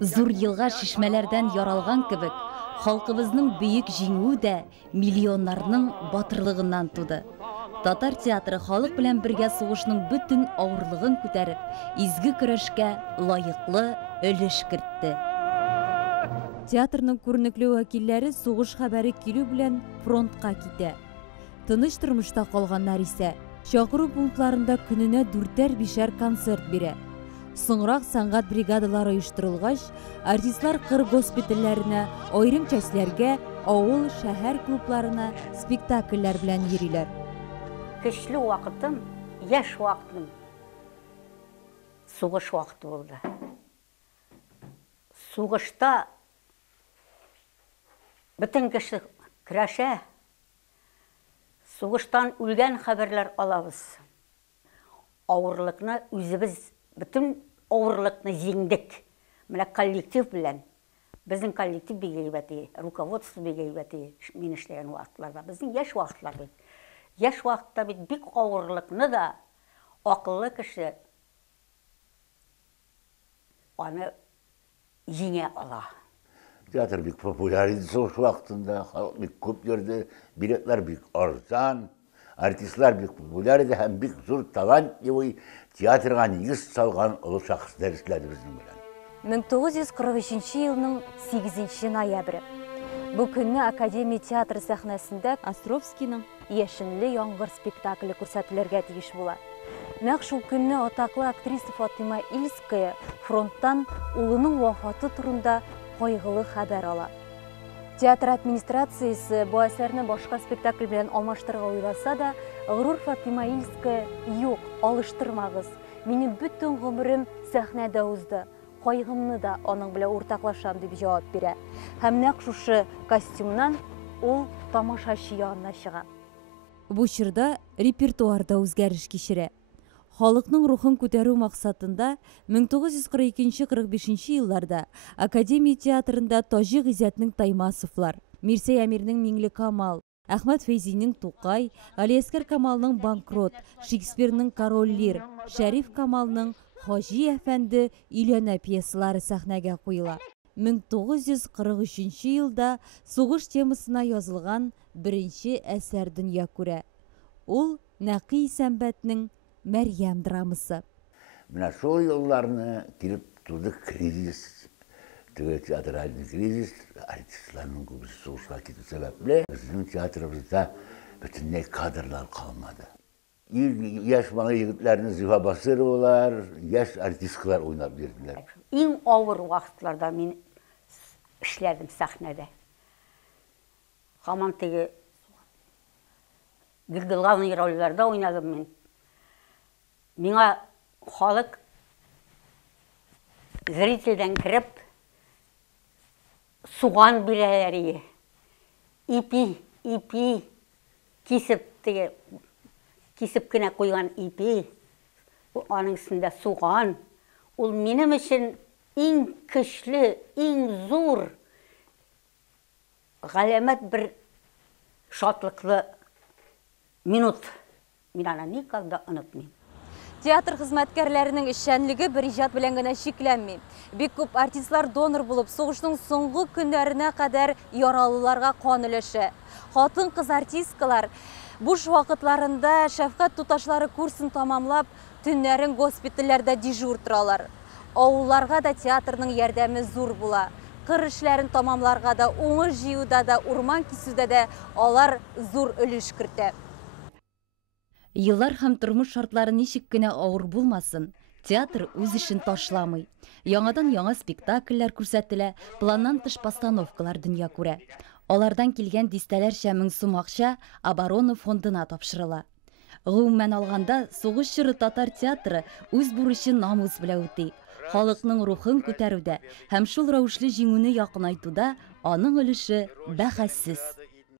Зур елга шишмәләрдән яралган кебек, халкыбызның бөек җиңүе дә миллионнарның батырлыгыннан туды. Татар театры халык белән бергә сугышның бөтен авырлыгын күтәреп, изге көрәшкә лаеклы өлеш кертте. Театрның күренекле вәкилләре сугыш хәбәре килү белән фронтка китә. Тыныч тормышта калганнар исә чакыру пунктларында көненә 4-5 концерт бирә. Соңрак сәнгать бригадалары оештырылгач, артистлар кыр госпитальләренә, аерым частьләргә, авыл, шәһәр клубларына спектакльләр белән йөриләр. Көчле вакытым, яшь вакытым сугыш вакыты булды. Сугышта бөтен кеше көрәшә. Сугыштан үлгән хәбәрләр алабыз. Авырлыкны үзебез bütün авырлыкны җиңдек. Менә коллектив белән. Безнең коллектив бик әйбәт, руководство бик әйбәт. Мин эшләгән вакытларда, безнең яшь вакытлар бит. Яшь вакытта бит бик авырлыкны да акыллы кеше аны җиңә ала. Театр бик популяр иде соғыш вакытында, халык бик күп йөрде, билетлар бик арзан, артистлар бик популяр иде һәм бик зур талантлы театрга нигез салган олы шәхесләр эшләде безнең белән. 1943 елның 8 ноябре. Бу көнне Академия театры сәхнәсендә Островскийның Яшенле яңгыр спектакле күрсәтелергә тиеш була. Нәкъ шул көнне атаклы актриса Фатима Ильская фронттан улының вафаты турында кайгылы хәбәр ала. Театр администрациясе бу әсәрне башка спектакль белән алмаштырырга уйласа да, Гърур Фатима Ильская юк, алыштырмагыз. Минем бөтен гомерем сәхнәдә узды. Кайгымны да аның белән уртаклашам дип җавап бирә. Һәм нәкъ шушы костюмнан ул тамашачы янына чыга. Бу чорда репертуарда үзгәреш кичерә. Халыкның рухын күтәрү максатында 1942-45 елларда Академия театрында Таҗи Гыйззәтнең Таймасовлар, Мирсәй Әмирнең Миңлекамал, Әхмәт Фәйзинең Тукай, Галиәскәр Камалның Банкрот, Шекспирның Король Лир, Шәриф Камалның Хаҗи әфәнде өйләнә пьесалары сәхнәгә куела. 1943 елда сугыш темасына язылган беренче әсәр дөнья күрә. Ул Нәкый Сәмбәтнең Мәрьям драмасы. Менә шул елларны килеп туды кризис. Театральный кризис, артистларның күбесе сугышка китү сәбәпле, безнең театрыбызда бөтенләй кадрлар калмады. Яшь малай егетләрне Зифа Басыровалар, яшь артисткалар уйнап бирделәр. Иң авыр вакытларда мин эшләдем сәхнәдә. Һаман теге главный рольләрдә уйнадым мин. Миңа халык зрительдән кирип суган бирәләр. Ипи кисеп кенә куйган ипи. Аның исендә суган. Ул минем өчен иң көчле, иң зур галәмәт бер шатлыклы минут. Мин аны никогда онытмыйм. Театр хезмәткәрләренең эшчәнлеге бер иҗат белән генә шикләнми. Бик күп артистлар донор булып, сугышның соңгы көннәренә кадәр яралыларга кан өләшә. Хатын-кыз артисткалар буш вакытларында шәфкать туташлары курсын тамамлап, төннәрен госпитальләрдә дежур торалар. Авылларга да театрның ярдәме зур була. Кыр эшләрен тамамларга да, уңыш җыюда да, урман кисүдә дә алар зур өлеш кертә. Еллар һәм тормыш шартлары ничек кенә авыр булмасын, театр үз эшен ташламый. Яңадан яңа спектакльләр күрсәтелә, планнан тыш постановкалар дөнья күрә. Алардан килгән дистәләрчә мең сум акча оборона фондына тапшырыла. Гомумән алганда, сугыш чоры татар театры үз бурычын намус белән үти. Халыкның рухын күтәрүдә һәм шул рәвешле җиңүне якынайтуда аның өлеше бәхәссез.